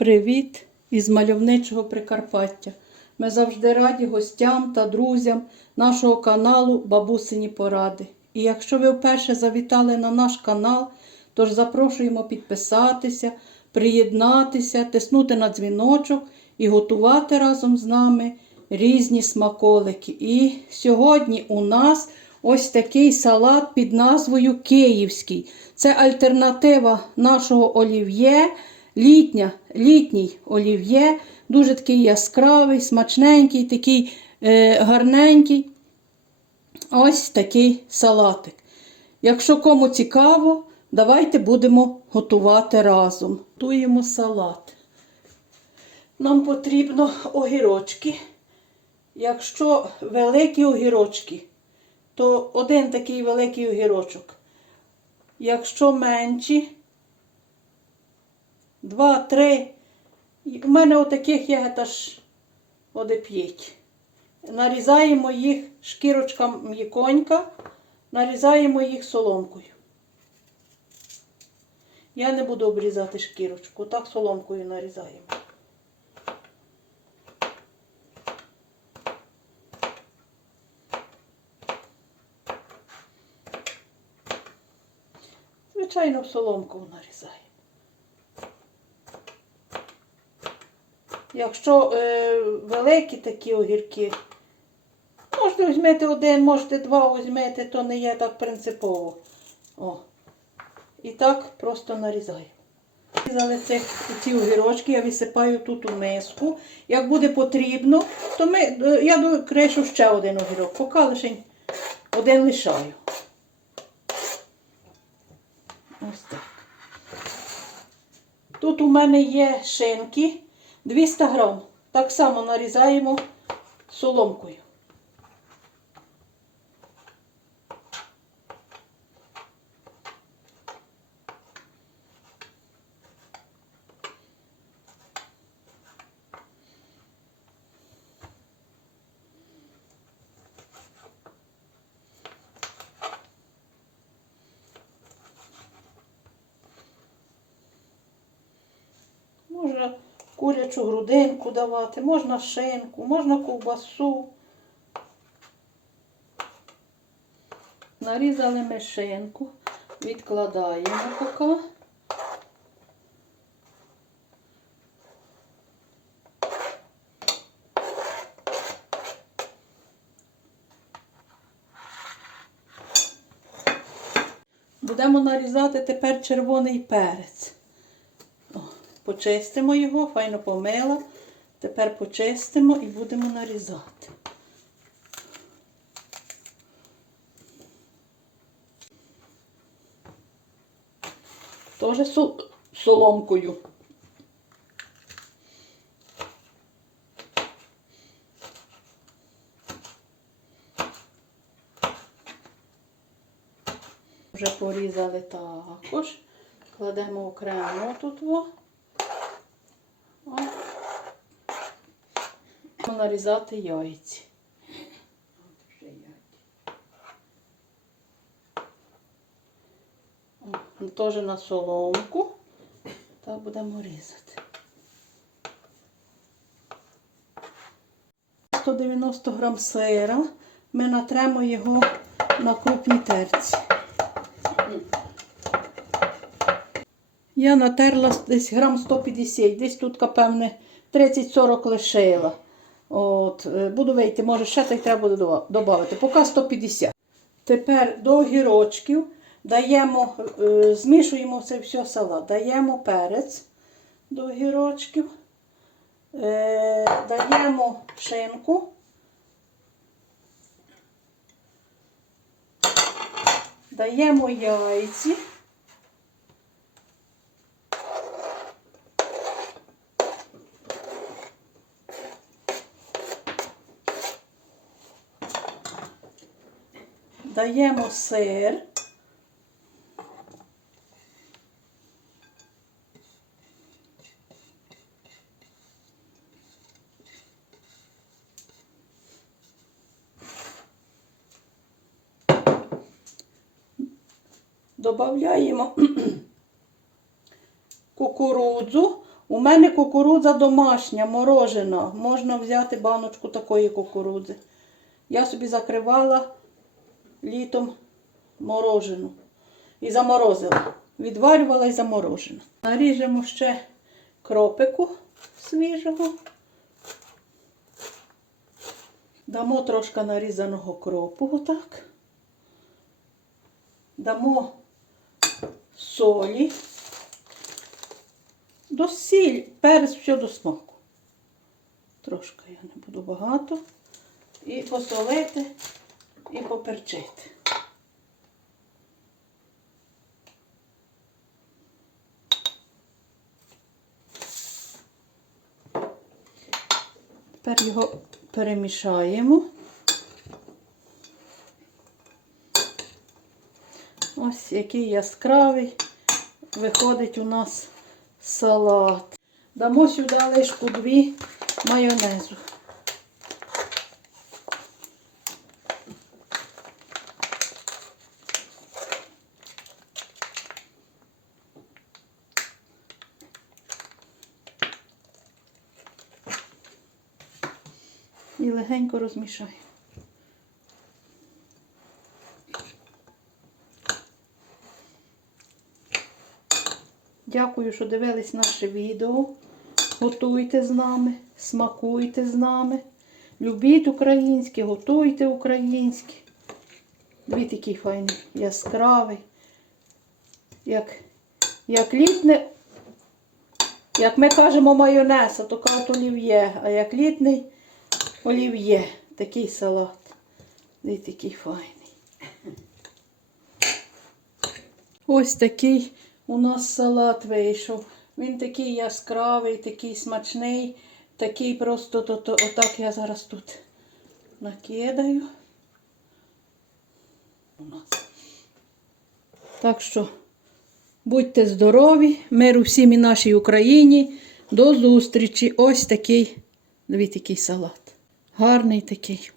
Привіт із мальовничого Прикарпаття. Ми завжди раді гостям та друзям нашого каналу Бабусині Поради. І якщо ви вперше завітали на наш канал, тож запрошуємо підписатися, приєднатися, тиснути на дзвіночок і готувати разом з нами різні смаколики. І сьогодні у нас ось такий салат під назвою Київський. Це альтернатива нашого олів'є, літня, літній олів'є, дуже такий яскравий, смачненький, такий е, гарненький. Ось такий салатик. Якщо кому цікаво, давайте будемо готувати разом. Готуємо салат. Нам потрібно огірочки. Якщо великі огірочки, то один такий великий огірочок. Якщо менші, два, три. У мене отаких є аж оде п'ять. Нарізаємо їх шкірочка м'яконька, нарізаємо їх соломкою. Я не буду обрізати шкірочку, так соломкою нарізаємо. Звичайно, в соломку нарізаємо. Якщо е, великі такі огірки, можете візьмете один, можете два візьмете, то не є так принципово. О. І так просто нарізаємо. Нарізали цих, ці огірочки, я висипаю тут у миску. Як буде потрібно, то ми, е, я докришу ще один огірок. Поки лише один лишаю. Ось так. Тут у мене є шинки 200 грам. Так само нарізаємо соломкою. Можна курячу грудинку давати, можна шинку, можна ковбасу. Нарізали ми шинку, відкладаємо поки. Будемо нарізати тепер червоний перець. Почистимо його, файно помила. Тепер почистимо і будемо нарізати. Теж соломкою. Вже порізали також. Кладемо окремо тут. Во. Нарізати яйці. Теж на соломку. Так будемо різати. 190 грам сира. Ми натремо його на крупній терці. Я натерла десь грам 150, десь тут, певне, 30-40 лишила. От, е, буду вийти, може ще так треба буде додати. Поки 150. Тепер до огірочків даємо, е, змішуємо це все салат. Даємо перець до огірочків, е, даємо шинку. Даємо яйці. Даємо сир. Добавляємо кукурудзу. У мене кукурудза домашня, морожена. Можна взяти баночку такої кукурудзи. Я собі закривала літом морожену. І заморозила. Відварювала і заморожена. Наріжемо ще кропику свіжого. Дамо трошки нарізаного кропу, отак. Дамо солі. До сіль, перець все до смаку. Трошки я не буду багато. І посолити, і поперчити. Тепер його перемішаємо. Ось який яскравий виходить у нас салат. Дамо сюди лишку дві майонезу. І легенько розмішаємо. Дякую, що дивились наше відео. Готуйте з нами, смакуйте з нами. Любіть українське, готуйте українське. Дивіться, який файний, яскравий. Як, як літне, як ми кажемо майонез, а то кажуть олів'є, а як літний олів'є. Такий салат. Дивіться, який файний. Ось такий у нас салат вийшов. Він такий яскравий, такий смачний, такий просто то, то, отак я зараз тут накидаю. У нас. Так що будьте здорові, миру всім і нашій Україні. До зустрічі. Ось такий, дивіться, салат. Гарний такий.